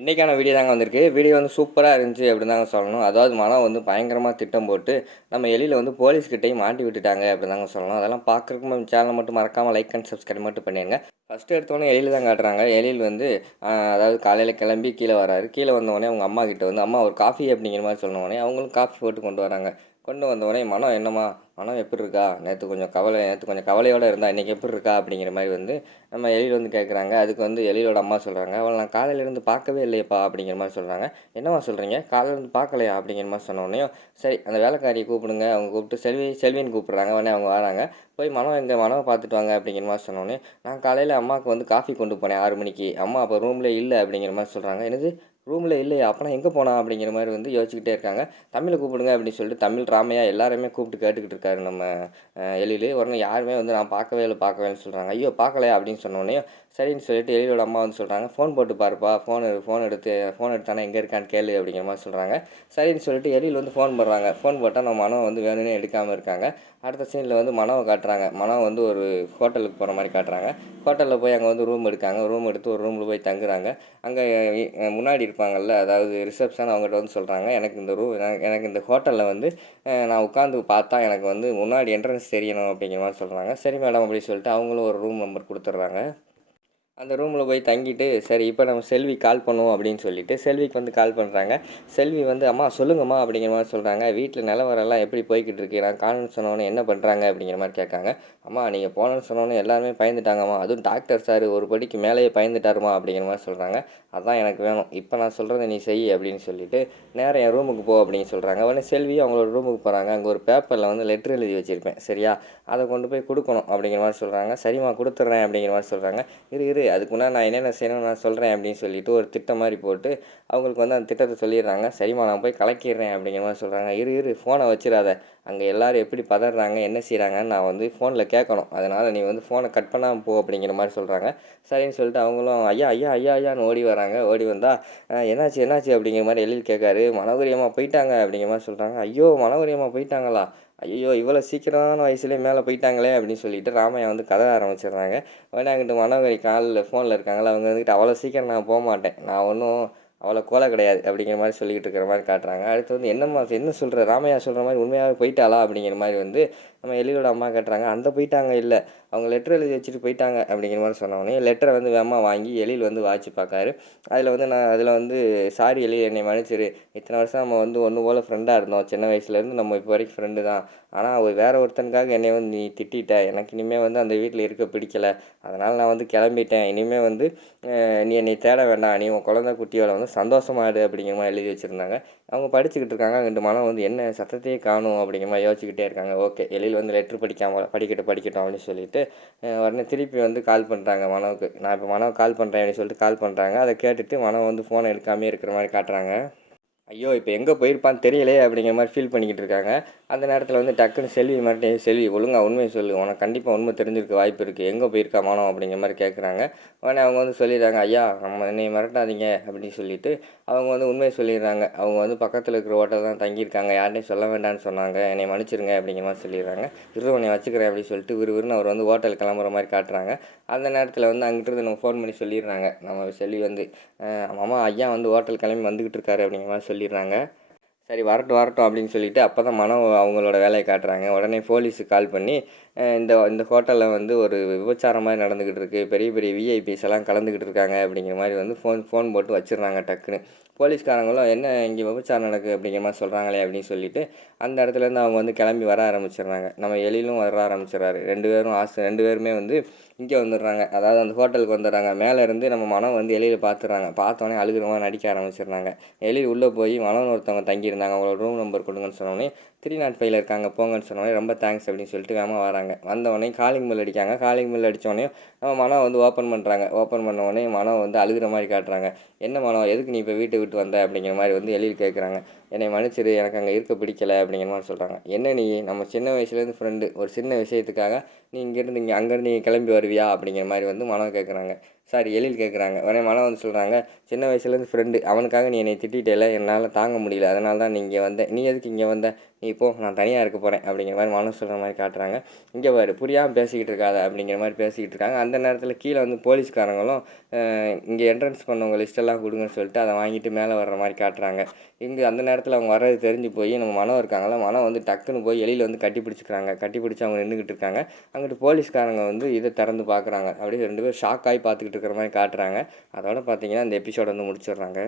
இன்றைக்கான வீடியோ தாங்க வந்திருக்கு. வீடியோ வந்து சூப்பராக இருந்துச்சு அப்படின்னு தாங்க சொல்லணும். அதாவது மனம் வந்து பயங்கரமாக திட்டம் போட்டு நம்ம எலியில் வந்து போலீஸ்கிட்டையும் மாட்டி விட்டுட்டாங்க அப்படின்னு தாங்க சொல்லணும். அதெல்லாம் பார்க்குறதுக்கு சேனலை மட்டும் மறக்காமல் லைக் அண்ட் சப்ஸ்கிரைப் மட்டும் பண்ணிடுங்க ஃபஸ்ட்டு எடுத்தோடனே எலியில் தான் காட்டுறாங்க. எலியில் வந்து அதாவது காலையில் கிளம்பி கீழே வராரு. கீழே வந்தவொடனே அவங்க அம்மா கிட்ட வந்து அம்மா ஒரு காஃபி அப்படிங்கிற மாதிரி சொன்னவொடனே அவங்களும் காஃபி போட்டு கொண்டு வராங்க. கொண்டு வந்தவொடனே மனம் என்னம்மா? மனம் எப்படி இருக்கா நேற்று கொஞ்சம் கவலை நேற்று கொஞ்சம் கவலையோடு இருந்தா இன்றைக்கி எப்படி இருக்கா அப்படிங்கிற மாதிரி வந்து நம்ம எழில் வந்து கேட்குறாங்க அதுக்கு வந்து எழிலோட அம்மா சொல்கிறாங்க அவள் நான் காலையிலேருந்து பார்க்கவே இல்லையப்பா அப்படிங்கிற மாதிரி சொல்கிறாங்க என்னம்மா சொல்கிறீங்க காலையிலேருந்து பார்க்கலையா? அப்படிங்கிற மாதிரி சொன்னோடனே சரி அந்த வேலைக்காரியை கூப்பிடுங்க. அவங்க கூப்பிட்டு செல்வி செல்வின்னு கூப்பிட்றாங்க. உடனே அவங்க வராங்க. போய் மனம் எங்கள் மனவை பார்த்துட்டு வாங்க அப்படிங்கிற மாதிரி சொன்னோடனே நான் காலையில் அம்மாவுக்கு வந்து காஃபி கொண்டு போனேன் ஆறு மணிக்கு. அம்மா அப்போ ரூமில் இல்லை அப்படிங்கிற மாதிரி சொல்கிறாங்க என்னது? ரூமில் இல்லையா? அப்போனா எங்கே போனா அப்படிங்கிற மாதிரி வந்து யோசிச்சுக்கிட்டே இருக்காங்க. தமிழை கூப்பிடுங்க அப்படின்னு சொல்லிட்டு தமிழ் ராமையா எல்லாருமே கூப்பிட்டு கேட்டுக்கிட்டு இருக்காரு நம்ம அஹ், உடனே யாருமே வந்து நான் பார்க்கவே இல்லை பார்க்கவேன்னு சொல்கிறாங்க ஐயோ பார்க்கலையா? அப்படின்னு சொன்னோடனே சரின்னு சொல்லிட்டு எழிலோட அம்மா வந்து சொல்கிறாங்க ஃபோன் போட்டு பாருப்பா ஃபோன் ஃபோன் எடுத்து ஃபோன் எடுத்தானே எங்கே இருக்கான்னு கேளு அப்படிங்கிற மாதிரி சொல்கிறாங்க சரின்னு சொல்லிட்டு எழில் வந்து ஃபோன் பண்ணுறாங்க ஃபோன் போட்டால் நம்ம மனம் வந்து வேணும்னே எடுக்காமல் இருக்காங்க. அடுத்த சீனில் வந்து மனவை காட்டுறாங்க. மனம் வந்து ஒரு ஹோட்டலுக்கு போகிற மாதிரி காட்டுறாங்க. ஹோட்டலில் போய் அங்கே வந்து ரூம் எடுக்காங்க. ரூம் எடுத்து ஒரு ரூமில் போய் தங்குறாங்க. அங்கே முன்னாடி இருப்பாங்கள்ல அதாவது ரிசப்ஷன் அவங்ககிட்ட வந்து சொல்கிறாங்க எனக்கு இந்த ரூம் எனக்கு இந்த ஹோட்டலில் வந்து நான் உட்காந்து பார்த்தா எனக்கு வந்து முன்னாடி என்ட்ரன்ஸ் தெரியணும் அப்படிங்கிற மாதிரி சொல்கிறாங்க சரி மேடம் அப்படின்னு சொல்லிட்டு அவங்களும் ஒரு ரூம் நம்பர் கொடுத்துட்றாங்க. அந்த ரூமில் போய் தங்கிட்டு சரி இப்போ நம்ம செல்வி கால் பண்ணுவோம் அப்படின்னு சொல்லிட்டு செல்விக்கு வந்து கால் பண்ணுறாங்க செல்வி வந்து அம்மா சொல்லுங்கம்மா அப்படிங்கிற மாதிரி சொல்கிறாங்க வீட்டில் நிலவரெல்லாம் எப்படி போய்கிட்டு இருக்கு? நான் காணுன்னு சொன்னோன்னே என்ன பண்ணுறாங்க அப்படிங்கிற மாதிரி கேட்காங்க. அம்மா நீங்கள் போனேன்னு சொன்னோன்னே எல்லாருமே பயந்துட்டாங்கம்மா. அதுவும் டாக்டர் சார் ஒரு படிக்கு மேலேயே பயந்துட்டாருமா? அப்படிங்கிற மாதிரி சொல்கிறாங்க அதான் எனக்கு வேணும். இப்போ நான் சொல்கிறத நீ செய் அப்படின்னு சொல்லிட்டு நேரம் என் ரூமுக்கு போ அப்படின்னு சொல்கிறாங்க உடனே செல்வி அவங்களோட ரூமுக்கு போகிறாங்க அங்கே ஒரு பேப்பரில் வந்து லெட்டர் எழுதி வச்சுருப்பேன். சரியா? அதை கொண்டு போய் கொடுக்கணும் அப்படிங்கிற மாதிரி சொல்கிறாங்க சரிம்மா கொடுத்துட்றேன் அப்படிங்கிற மாதிரி சொல்கிறாங்க இரு இரு அதுக்குன்னா நான் என்னென்ன செய்யணும் நான் சொல்கிறேன் அப்படின்னு சொல்லிட்டு ஒரு திட்டம் மாதிரி போட்டு அவங்களுக்கு வந்து அந்த திட்டத்தை சொல்லிடுறாங்க. சரிம்மா நான் போய் கலக்கிடுறேன் அப்படிங்கிற மாதிரி சொல்கிறாங்க இரு இரு ஃபோனை வச்சிடாத. அங்கே எல்லோரும் எப்படி பதறாங்க என்ன செய்கிறாங்கன்னு நான் வந்து ஃபோனில் கேட்கணும். அதனால் நீ வந்து ஃபோனை கட் பண்ணாமல் போ அப்படிங்கிற மாதிரி சொல்கிறாங்க சரின்னு சொல்லிட்டு அவங்களும் ஐயா ஐயா ஐயா ஐயான்னு ஓடி வராங்க. ஓடி வந்தால் என்னாச்சு என்னாச்சு? அப்படிங்கிற மாதிரி எழில் கேட்காரு. மனோகரியமாக போயிட்டாங்க அப்படிங்கிற மாதிரி சொல்கிறாங்க ஐயோ மனோகரியமாக போயிட்டாங்களா? ஐயோ இவ்வளோ சீக்கிரமான வயசுலேயே மேலே போயிட்டாங்களே அப்படின்னு சொல்லிட்டு ராமையா வந்து கதை ஆரம்பிச்சிடுறாங்க. உடனே அங்கிட்டு மனோகரி காலில் ஃபோனில் இருக்காங்களா அவங்க வந்துட்டு அவ்வளோ சீக்கிரம் நான் போக மாட்டேன். நான் ஒன்றும் அவ்வளோ கோலை கிடையாது அப்படிங்கிற மாதிரி சொல்லிக்கிட்டு இருக்கிற மாதிரி காட்டுறாங்க. அடுத்து வந்து என்னம்மா என்ன சொல்கிற ராமையா சொல்கிற மாதிரி உண்மையாகவே போயிட்டாளா அப்படிங்கிற மாதிரி வந்து நம்ம எழிலோட அம்மா கேட்டுறாங்க அந்த போயிட்டாங்க இல்லை. அவங்க லெட்டர் எழுதி வச்சுட்டு போயிட்டாங்க அப்படிங்கிற மாதிரி சொன்னோடனே லெட்டரை வந்து வேமா வாங்கி எழில் வந்து வாட்சி பார்க்காரு அதில் வந்து நான் அதில் வந்து சாரி எலி என்னை மன்னிச்சிரு. இத்தனை வருஷம் நம்ம வந்து ஒன்று போல் ஃப்ரெண்டாக இருந்தோம். சின்ன வயசுலேருந்து நம்ம இப்போ வரைக்கும் ஃப்ரெண்டு தான். ஆனால் அவர் வேற ஒருத்தனுக்காக என்னை வந்து நீ திட்டிட்ட. எனக்கு இனிமேல் வந்து அந்த வீட்டில் இருக்க பிடிக்கல. அதனால் நான் வந்து கிளம்பிட்டேன். இனிமேல் வந்து நீ என்னை தேட வேண்டாம். நீ உன் குழந்தை குட்டியோட வந்து சந்தோஷமாடு அப்படிங்கிற மாதிரி எழுதி வச்சுருந்தாங்க. அவங்க படிச்சுக்கிட்டு இருக்காங்க. ரெண்டு மனம் வந்து என்ன சத்தத்தையே காணும்? அப்படிங்கிற மாதிரி யோசிச்சுக்கிட்டே இருக்காங்க. ஓகே எழில் வந்து லெட்ரு படிக்காமல் படிக்கட்டும் படிக்கட்டும் அப்படின்னு சொல்லிட்டு உடனே திருப்பி வந்து கால் பண்ணுறாங்க மனோவுக்கு நான் இப்போ மனோ கால் பண்ணுறேன் அப்படின்னு சொல்லிட்டு கால் பண்ணுறாங்க அதை கேட்டுட்டு மனோ வந்து ஃபோனை எடுக்காமே இருக்கிற மாதிரி காட்டுறாங்க. ஐயோ இப்போ எங்கே போயிருப்பான்னு தெரியலையே அப்படிங்கிற மாதிரி ஃபீல் பண்ணிக்கிட்டு இருக்காங்க. அந்த நேரத்தில் வந்து டக்குன்னு செல்வி மாட்டே செல்வி ஒழுங்கா உண்மையை சொல்லு. உனக்கு கண்டிப்பாக உண்மை தெரிஞ்சிருக்க வாய்ப்பு இருக்குது எங்கே போயிருக்கா மானம் அப்படிங்கிற மாதிரி கேட்குறாங்க உடனே அவங்க வந்து சொல்லிடுறாங்க ஐயா நம்ம என்னை மிரட்டாதீங்க அப்படின்னு சொல்லிட்டு அவங்க வந்து உண்மையை சொல்லிடுறாங்க. அவங்க வந்து பக்கத்தில் இருக்கிற ஹோட்டல் தான் தங்கியிருக்காங்க. யார்ட்டையும் சொல்ல வேண்டாம்னு சொன்னாங்க. என்னை மன்னிச்சிருங்க அப்படிங்கிற மாதிரி சொல்லிடுறாங்க. இரு உன்னை வச்சுக்கிறேன் அப்படின்னு சொல்லிட்டு விறுவிறுன்னு அவர் வந்து ஹோட்டல் கிளம்புற மாதிரி காட்டுறாங்க. அந்த நேரத்தில் வந்து அங்கிட்டிருந்து நம்ம ஃபோன் பண்ணி சொல்லிடுறாங்க. நம்ம செல்வி வந்து மாமா ஐயா வந்து ஹோட்டல் கிளம்பி வந்துக்கிட்டு இருக்காரு அப்படிங்கிற மாதிரி சொல்லி சொல்லிடுறாங்க. சரி வரட்டும் வரட்டும் அப்படின்னு சொல்லிட்டு அப்போ தான் மனம் அவங்களோட வேலையை காட்டுறாங்க. உடனே போலீஸுக்கு கால் பண்ணி இந்த இந்த ஹோட்டலில் வந்து ஒரு விபச்சாரம் மாதிரி நடந்துக்கிட்டு இருக்குது பெரிய பெரிய விஐபிஸ் எல்லாம் கலந்துக்கிட்டு இருக்காங்க. அப்படிங்கிற மாதிரி வந்து ஃபோன் ஃபோன் போட்டு வச்சிடுறாங்க டக்குன்னு. போலீஸ்காரங்களும் என்ன இங்கே விபச்சாரம் நடக்குது? அப்படிங்கிற மாதிரி சொல்கிறாங்களே அப்படின்னு சொல்லிட்டு அந்த இடத்துலேருந்து அவங்க வந்து கிளம்பி வர ஆரம்பிச்சிடுறாங்க. நம்ம எழிலும் வர ஆரம்பிச்சிடுறாரு. ரெண்டு பேரும் ஆசை ரெண்டு பேருமே வந்து இங்கே வந்துடுறாங்க. அதாவது அந்த ஹோட்டலுக்கு வந்துடுறாங்க. மேலே இருந்து நம்ம மனம் வந்து எழில் பார்த்துறாங்க பார்த்தோன்னே அழுகிற மாதிரி நடிக்க ஆரம்பிச்சிடுறாங்க. எழில் உள்ளே போய் மனம் ஒருத்தவங்க தங்கியிருந்தாங்க. அவங்களோட ரூம் நம்பர் கொடுங்கன்னு சொன்னோடனே த்ரீ நாட் ஃபைவ்ல இருக்காங்க. போங்கன்னு சொன்னோடனே ரொம்ப தேங்க்ஸ் அப்படின்னு சொல்லிட்டு வேகமாக வராங்க. வந்தவொடனே காலிங் மில் அடிக்காங்க. காலிங் மில் அடித்தோடனே நம்ம மனம் வந்து ஓப்பன் பண்ணுறாங்க ஓப்பன் பண்ண உடனே மனம் வந்து அழுகிற மாதிரி காட்டுறாங்க. என்ன மனம் எதுக்கு நீ இப்போ வீட்டை விட்டு வந்த அப்படிங்கிற மாதிரி வந்து எழில் கேட்குறாங்க என்னை மன்னிச்சிரு எனக்கு அங்கே இருக்க பிடிக்கல அப்படிங்கிற மாதிரி சொல்கிறாங்க என்ன நீ நம்ம சின்ன வயசுலேருந்து ஃப்ரெண்டு ஒரு சின்ன விஷயத்துக்காக நீ இங்கேருந்து இங்கே அங்கேருந்து நீங்கள் கிளம்பி வருவியா அப்படிங்கிற மாதிரி வந்து மனம் கேட்குறாங்க சாரி எழில் கேட்குறாங்க உடனே மனம் வந்து சொல்கிறாங்க சின்ன வயசுலேருந்து ஃப்ரெண்டு அவனுக்காக நீ என்னை திட்டிட்டேல என்னால் தாங்க முடியல. அதனால தான் நீ இங்கே வந்த நீ எதுக்கு இங்கே வந்த? நீ இப்போ நான் தனியாக இருக்க போகிறேன் அப்படிங்கிற மாதிரி மனம் சொல்கிற மாதிரி காட்டுறாங்க. இங்கே பாரு புரியாமல் பேசிக்கிட்டு இருக்காத அப்படிங்கிற மாதிரி பேசிக்கிட்டு இருக்காங்க. அந்த நேரத்தில் கீழே வந்து போலீஸ்காரங்களும் இங்கே என்ட்ரன்ஸ் பண்ணவங்க லிஸ்ட்டெல்லாம் கொடுங்கன்னு சொல்லிட்டு அதை வாங்கிட்டு மேலே வர்ற மாதிரி காட்டுறாங்க. இங்கே அந்த நேரத்தில் அவங்க வர்றது தெரிஞ்சு போய் நம்ம மனம் இருக்காங்கள மனம் வந்து டக்குன்னு போய் எலியில் வந்து கட்டி பிடிச்சிக்கிறாங்க. கட்டி பிடிச்சி அவங்க நின்றுக்கிட்டு இருக்காங்க. அங்கிட்டு போலீஸ்காரங்க வந்து இதை திறந்து பார்க்குறாங்க அப்படியே ரெண்டு பேரும் ஷாக் ஆகி பார்த்துக்கிட்டு இருக்கிற மாதிரி காட்டுறாங்க. அதோட பார்த்தீங்கன்னா இந்த எபிசோட வந்து முடிச்சிடுறாங்க.